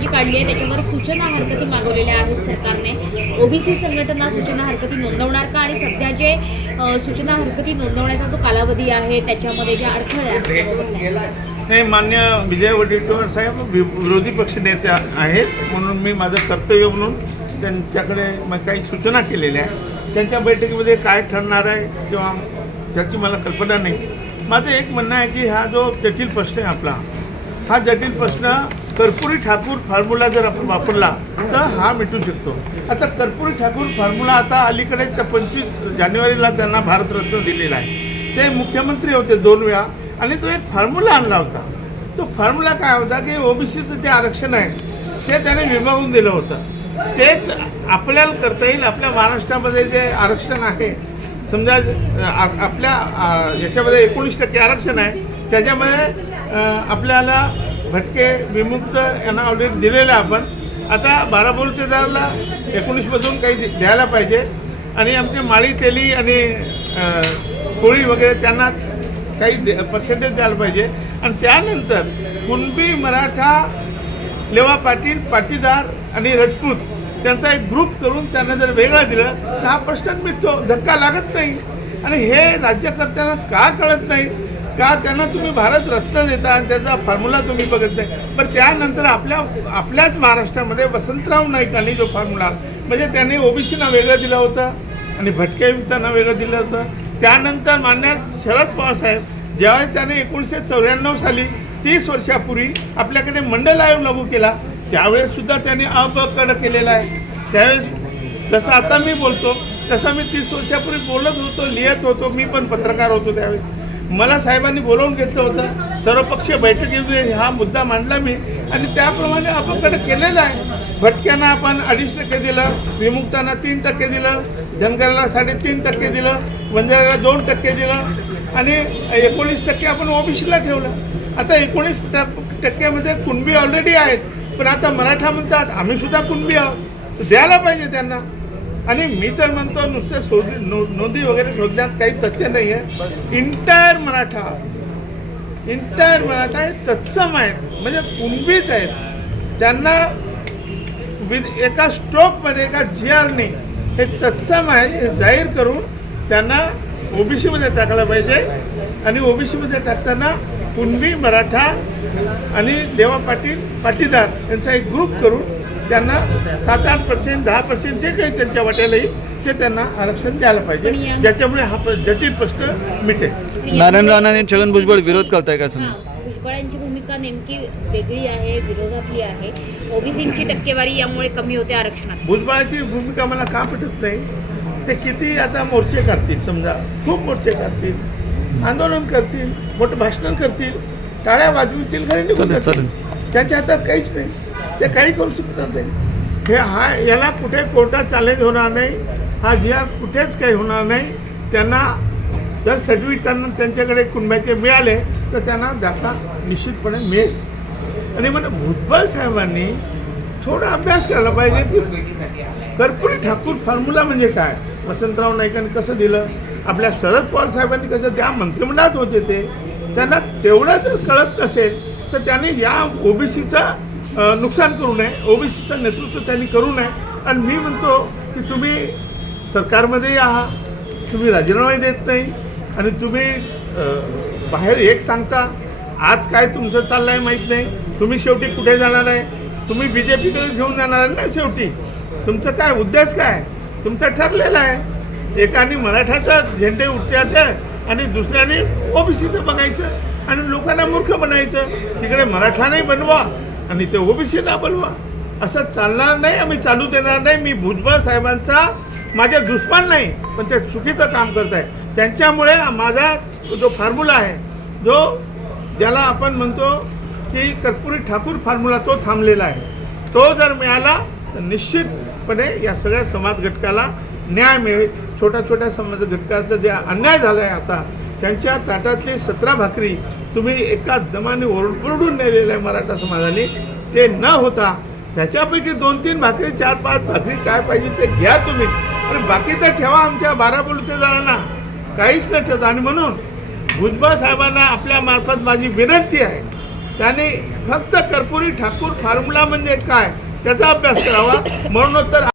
जी काढली आहे त्याच्यावर सूचना हरकती मागवलेल्या आहेत सरकारने. ओबीसी संघटना सूचना हरकती नोंदवणार का? आणि सध्या जे सूचना हरकती नोंदवण्याचा जो कालावधी आहे त्याच्यामध्ये जे अडथळे आहेत नाही मान्य विजय वडेट्टीवार साहेब वि- विरोधी पक्ष नेते आहेत म्हणून मी माझं कर्तव्य म्हणून त्यांच्याकडे मग काही सूचना केलेल्या आहेत. त्यांच्या बैठकीमध्ये काय ठरणार आहे किंवा त्याची मला कल्पना नाही. माझं एक म्हणणं आहे की हा जो जटिल प्रश्न आहे आपला हा जटिल प्रश्न कर्पुरी ठाकूर फॉर्म्युला जर आपण वापरला तर हा मिटू शकतो. आता कर्पुरी ठाकूर फॉर्म्युला आता अलीकडे त्या पंचवीस जानेवारीला त्यांना भारतरत्न दिलेला आहे. ते मुख्यमंत्री होते दोन वेळा आणि तो एक फॉर्म्युला आणला होता. तो फॉर्म्युला काय होता की ओबीसीचं जे आरक्षण आहे ते त्याने विभागून दिलं होतं. तेच आपल्याला करता येईल आपल्या महाराष्ट्रामध्ये जे आरक्षण आहे समजा आपल्या याच्यामध्ये एकोणीस टक्के आरक्षण आहे त्याच्यामध्ये आपल्याला भटके विमुक्त यांना ऑलरेडी दिलेलं आहे आपण. आता बारा बोलतेदाराला एकोणीसमधून काही द्यायला पाहिजे. आणि आमचे माळी तेली आणि कोळी वगैरे त्यांना काही पर्सेंटेज द्यायला पाहिजे. आणि त्यानंतर कुणबी मराठा लेवा पाटील पाटीदार आणि राजपूत त्यांचा एक ग्रुप करून त्यांना जर वेगळा दिलं तर हा प्रश्नच मिटतो. धक्का लागत नाही. आणि हे राज्यकर्त्यांना का कळत नाही? का त्यांना तुम्ही भारत रत्न देता? आणि त्याचा फॉर्म्युला तुम्ही बघत नाही. पण त्यानंतर आपल्या आपल्याच महाराष्ट्रामध्ये वसंतराव नाईकांनी जो फॉर्म्युला म्हणजे त्यांनी ओबीसीना वेगळं दिलं होतं आणि भटके त्यांना वेगळं दिलं होतं. त्यानंतर मान्य शरद पवार साहेब ज्यावेळेस त्याने एकोणीसशे चौऱ्याण्णव साली तीस वर्षापूर्वी आपल्याकडे मंडल आयोग लागू केला त्यावेळेससुद्धा त्यांनी अबकड केलेला आहे. त्यावेळेस जसं आता मी बोलतो तसं मी तीस वर्षापूर्वी बोलत होतो लिहित होतो मी पण पत्रकार होतो त्यावेळेस. मला साहेबांनी बोलवून घेतलं होतं. सर्वपक्षीय बैठकीमध्ये हा मुद्दा मांडला मी. आणि त्याप्रमाणे अपकड केलेला आहे. भटक्यांना आपण अडीच टक्के दिलं विमुक्तांना तीन टक्के दिलं धनगराला साडेतीन टक्के दिलं वंजाराला दोन टक्के दिलं आणि एकोणीस टक्के आपण ओबीसीला ठेवलं. आता एकोणीस टक्क्यामध्ये कुणबी ऑलरेडी आहेत. पण आता मराठा म्हणतात आम्ही सुद्धा कुणबी आहोत. द्यायला पाहिजे त्यांना. आणि मी तर म्हणतो नुसते शोध नोंदी वगैरे शोधण्यात काही तथ्य नाही आहे इंटायर मराठा इंटायर मराठा हे तत्सम आहेत. म्हणजे कुणबीच आहेत. त्यांना विद एका स्ट्रोकमध्ये एका जी आरने हे तत्सम आहेत हे जाहीर करून त्यांना ओबीसीमध्ये टाकायला पाहिजे. आणि ओबीसीमध्ये टाकताना कुणबी मराठा आणि देवा पाटील पाटीदार यांचा एक ग्रुप करून त्यांना सात आठ पर्सेंट दहा पर्सेंट जे काही त्यांच्या वाट्याला येईल ते त्यांना आरक्षण द्यायला पाहिजे. ज्याच्यामुळे हा जटिल प्रश्न मिटेल. नारायण राणा आणि छगन भुजबळ विरोध करताय का समजा भुजबळांची भूमिका नेमकी वेगळी आहे विरोधातली आहे. ओबीसीची टक्केवारी यामुळे कमी होते आरक्षणात. भुजबळाची भूमिका मला का पटत नाही? ते किती आता मोर्चे काढतील समजा खूप मोर्चे काढतील आंदोलन करतील मोठं भाषण करतील टाळ्या वाजवतील घरी निघून. त्यांच्या हातात काहीच नाही. ते काही करू शकणार नाही. हे हा याला कुठे कोर्टात चॅलेंज होणार नाही हा जी आर कुठेच काही होणार नाही. त्यांना जर सर्टिफिकेट त्यांना त्यांच्याकडे कुणब्याचे मिळाले तर त्यांना दाखला निश्चितपणे मिळेल. आणि म्हणजे भुजबळ साहेबांनी थोडा अभ्यास करायला पाहिजे की कर्पुरी ठाकूर फॉर्म्युला म्हणजे काय? वसंतराव नाईकांनी कसं दिलं? आपल्या शरद पवार साहेबांनी कसं त्या मंत्रिमंडळात होते ते? त्यांना तेवढं जर कळत नसेल तर त्यांनी या ओबीसीचा नुकसान करू नये. ओबीसीचं नेतृत्व त्यांनी करू नये. आणि मी म्हणतो की तुम्ही सरकारमध्येही आहात तुम्ही राजीनामाही देत नाही. आणि तुम्ही बाहेर एक सांगता आज काय तुमचं चाललं आहे माहीत नाही. तुम्ही शेवटी कुठे जाणार आहे? तुम्ही बी जे पीकडे घेऊन जाणार आहे ना शेवटी? तुमचं काय उद्देश काय? तुमचं ठरलेलं आहे. एकाने मराठाचा झेंडे उठत्यात आणि दुसऱ्याने ओबीसीचं बघायचं आणि लोकांना मूर्ख बनायचं. तिकडे मराठा नाही बनवा. आणि ते ओबीसीला बनवा असं चालणार नाही आम्ही चालू देणार नाही. मी भुजबळ साहेबांचा माझ्या दुश्मन नाही पण ते चुकीचं काम करत आहे. त्यांच्यामुळे माझा जो फॉर्म्युला आहे जो ज्याला आपण म्हणतो की कर्पुरी ठाकूर फॉर्म्युला तो थांबलेला आहे. तो जर मिळाला तर निश्चितपणे या सगळ्या समाज घटकाला न्याय मिळेल. छोट्या छोट्या समाज घटकाचा जे अन्याय झाला आहे आता त्यांच्या ताटातली सतरा भाकरी तुम्ही एका दमाने ओरडून नेलेल्या आहे मराठा समाजाने. ते न होता त्याच्यापैकी दोन तीन भाकरी चार पाच भाकरी काय पाहिजे ते घ्या तुम्ही. आणि तर ठेवा आमच्या बारा बोलतेदारांना काहीच न ठेवता. आणि म्हणून भुजबळ साहेबांना आपल्या मार्फत माझी विनंती आहे. त्याने फक्त कर्पुरी ठाकूर फॉर्म्युला म्हणजे काय? त्याचा अभ्यास करावा. म्हणून तर